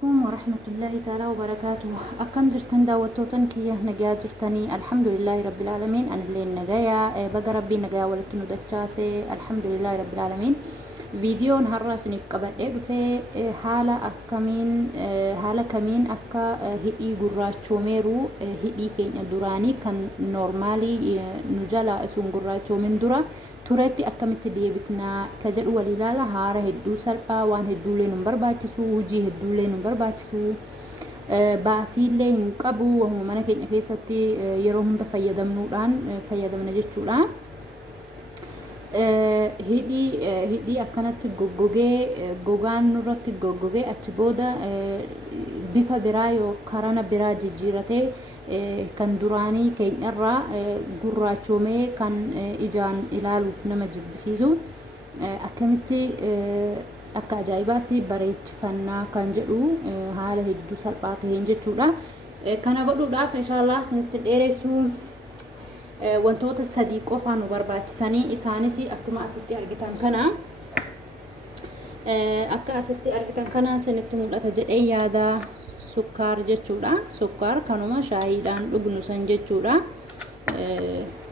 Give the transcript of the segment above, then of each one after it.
عليكم ورحمة الله تعالى وبركاته. أكم جرتن دعوتوتن كيه نجا جرتني الحمد لله رب العالمين. أنا اللي نجايا بقى ربي نجا ولكنه دتشاسي الحمد لله رب العالمين. فيديو نهار سنيف قبل في حالة أكمين حالة كمين أكا هي جراتشو ميرو هي كين دراني كان نورمالي نجلا اسون جراتشو من درا tureetti akkamitti deebisnaa ka jedhu waliilaala haara hedduu salphaa waan hedduulee nu barbaachisu hojii hedduulee nu barbaachisu baasiillee hin qabu wahuma mana keenya keessatti yeroo hunda fayyadamna jechuudha. Hidhii akkanatti goggogee gogaan nurratti goggogee achi booda bifa biraa yoo karana biraa jijjiiratee kan duraanii keenyarraa gurraachomee kan ijaan ilaaluuf nama jibbisiisu akkamitti akka ajaa'ibaatti bareechifannaa kan jedhu haala hedduu salphaa ta'een jechuudha. Kana godhuudhaaf inshallah isinitti dheeressuu wantoota sadii qofaa nu barbaachisanii isaanis akkuma asitti argitan kana akka asitti argitan kana isinitti mul'ata jedhee yaada. Sukkaar jechuudha. Sukkaar kanuma shaayiidhaan dhugnu san jechuudha.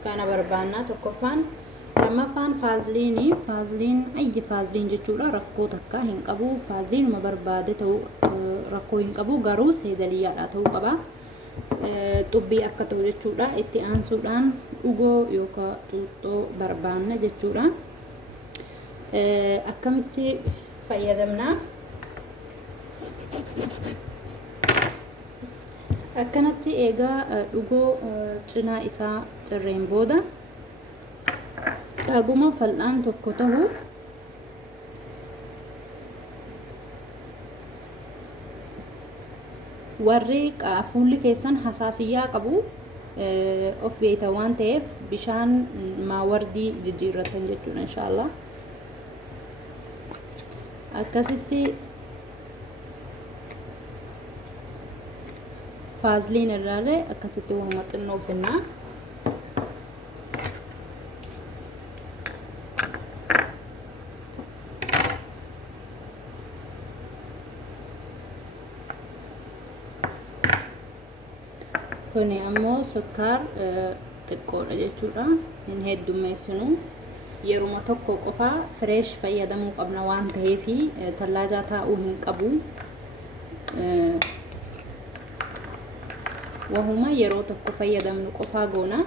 Kana barbaannaa tokkoffaan. Lammaffaan faaziliinii. Ayyi faaziliin jechuudha. Rakkoo takka hin qabu. Faaziliinuma barbaade ta'uu rakkoo hin qabu. Garuu seedaliyaadhaa ta'uu qaba. Xubbii akka ta'u jechuudha. Itti aansuudhaan dhugoo yookaan xuuxxoo barbaanna jechuudha. Akkamitti fayyadamna? Akkanatti eegaa dhugoo cinaa isaa cirreen booda qaaguma fal'aan tokko ta'u warri fuulli keessan hasaasiyyaa qabu of beekta waan ta'eef bishaan maawardii jijjiirratan jechuudha inshallah. Akkasitti faaziliin irraalee akkasitti wama xinnoo finnaa. Kuni ammoo sukkaar xiqqoodha jechuudha. Hin heddummeessinu. Yeruma tokko qofaa fireesh fayyadamuu qabna waan ta'eefi tallaajaa taa'uu hin qabu. Wahuma yeroo tokko fayyadamnu qofaa goona.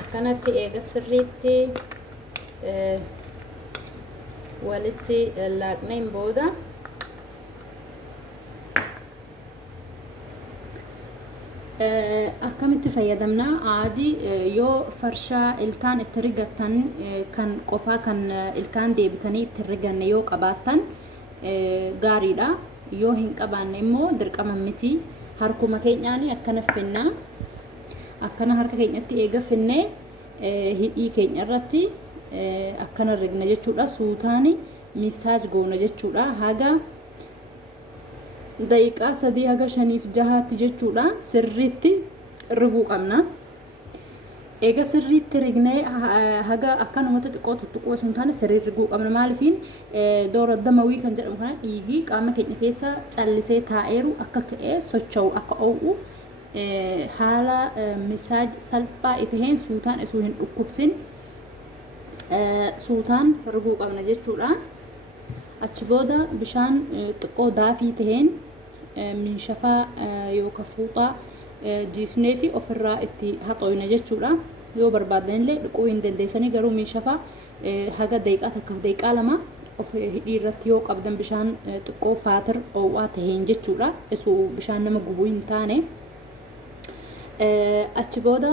Akkanatti eega sirriitti walitti laaqneen booda akkamitti fayyadamna? Aadii yoo farshaa ilkaan itti rigattan kan qofaa kan ilkaan deebitanii itti riganne yoo qabaattan gaariidha. Yoo hin qabaanne immoo dirqama miti. Harkuma keenyaan akkana finnaa. Akkana harka keenyatti eega finnee hidhii keenya irratti akkana rigna jechuudha. Suutaani misaaj goona jechuudha. Haga daqiiqaa 3 haga 5 jechuudha. Sirriitti riguu qabna. Eega sirriitti rignee haga akkanumatti xiqqoo tuttuqoo sun taane sirriitti riguu qabna. Maaliifiin doora damawii kan jedhamu kana dhiigii qaama keenya keessa callisee taa'eeru akka ka'ee socho'u akka oo'u haala misaaj salphaa itaheen suutaan isuu hin dhukkubsin suutaan riguu qabna jechuudha. Achi booda bishaan xiqqoo daafii taheen minshafaa yookaan fuuxaa jiisneeti ofirraa itti haxooyna jechuudha. Yoo barbaadan illee dhiquu hin dandeessanii garuu minshafaa haga daqiiqaa takka daqiiqaa lama of hidhii irratti yoo qabdan bishaan xiqqoo faatir oowwaa taheen jechuudha. Isuu bishaan nama gubuu hin taane. Achi booda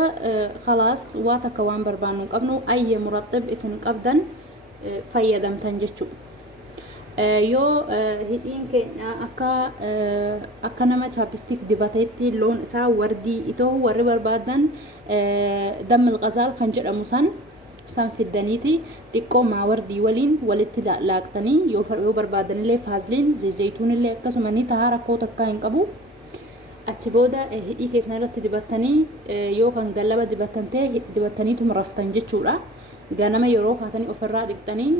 khalaas waa takka waan barbaannu qabnu ayya muraxxib isin qabdan fayyadamtan jechuudha. Yoo hidhiin keenya akka nama chaapistik dibateetti loon isaa wardii itoo warri barbaadan dammil qazaal kan jedhamu san fiddaniiti xiqqoo maawardii waliin walitti laaqtanii yoo barbaadan illee faaziliin zayituun illee akkasuma ni tahaa rakkoo takkaa hin qabu. achi booda hidhii keessan irratti dibattanii yoo kan gallaba dibattantee dibattaniitu raftan jechuudha. Ganama yeroo kaatanii ofirraa dhiqxanii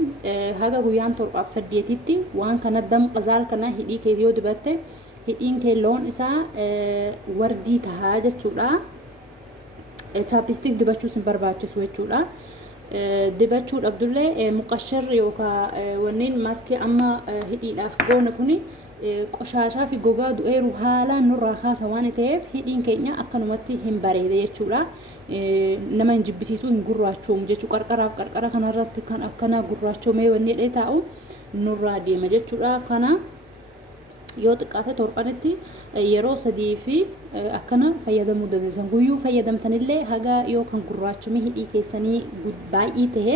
haga guyyaan 7-8tti waan kana damqazaal kana hidhii kee yoo dibatte hidhiin kee loon isaa wardii tahaa jechuudha. Chapstick dibachuu sin barbaachisu jechuudha. Dibachuu dhabdullee muqashshar yookaan wanneen maaskii amma hidhiidhaaf goone kuni qoshashaa fi gogaa du'eeru haalaan nurraa kaasa waan ta'eef hidhiin keenya akkanumatti hin bareede jechuudha. Nama hin jibbisiisu hin gurraachomu jechuudha. Qarqara kanarratti kan akkana gurraachomee wanni dheedhee taa'u nurraa deema jechuudha. Kana yoo xiqqaate torbanitti yeroo 3 fi akkana fayyadamuu dandeessan. Guyyuu fayyadamtanillee haga yoo kan gurraachomee hidhii keessanii baay'ee ta'e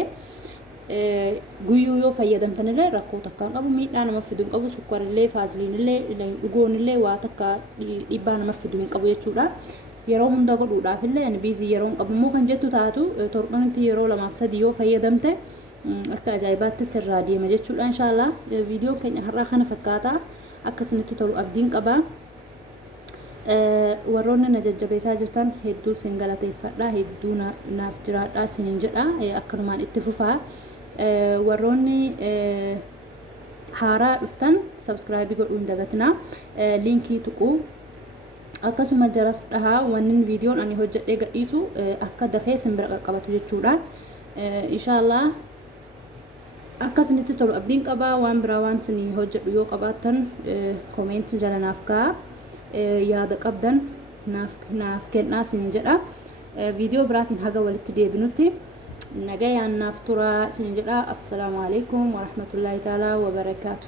guyyuu yoo fayyadamtanillee rakkoo takkaan qabu miidhaa nama fiduu hin qabu. Sukkarillee faaziliinillee dhugoonillee waa takka dhiibbaa nama fiduu hin qabu jechuudha. Yeroo hunda godhuudhaafillee ani biizii yeroo hin qabu immoo kan jettu taatu torbanitti yeroo 2-3 yoo fayyadamte akka ajaa'ibaatti sirraa deema jechuudha. Inshaallah viidiyoon keenya har'aa kana fakkaata. Akkasinitti tolu abdiin qaba. Warroonni na jajjabeessaa jirtan hedduu sin galateeffadha. Hedduu naaf jiraadha sinin jedha. Akkanumaan itti fufaa. Warroonni haaraa dhuftan subscribe godhuu hin dagatinaa. Liinkii tuquu akkasuma jaras dhahaa wannin viidiyoon ani hojjedhee gadhiisu akka dafee sin bira qaqqabatu jechuudha. Inshaallah akkasinitti tolu abdiin qaba. Waan biraa waan sin hojjedhu yoo qabaattan koomeentii jala naaf ka'a. Yaada qabdan naaf kennaa sin jedha. Viidiyoo biraatiin haga walitti deebinutti nagayaan naaf turaa sin jedha. Assalaamu alaykum wa rahmatullahi ta'ala wa barakaatuh.